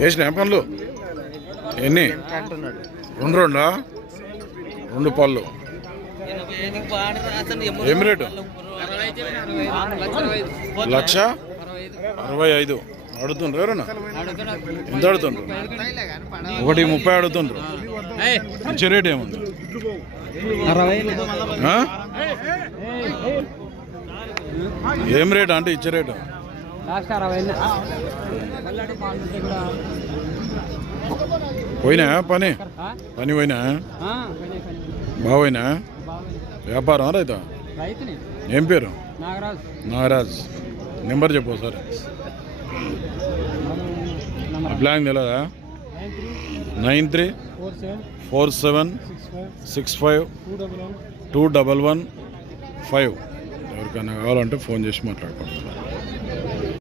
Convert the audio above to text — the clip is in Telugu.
వేసిన పళ్ళు ఎన్ని? రెండు రెండా? రెండు పళ్ళు. ఏం రేటు? 1,65,000 అడుగుతుండ్రు. ఎవరన్నా ఎంత అడుగుతుండ్రు? 1,30,000 అడుగుతుండ్రు. ఇచ్చే రేట్ ఏముంది? ఏం రేట్ అంటే ఇచ్చే రేటు? పోయినా పని పోయినా బాగోయినా? వ్యాపారం రైతా? ఏం పేరు? నాగరాజ్. నెంబర్ చెప్పు సార్. బ్లాంక్ తెలియదా? 9347652115. ఎవరికైనా కావాలంటే ఫోన్ చేసి మాట్లాడుకోండి.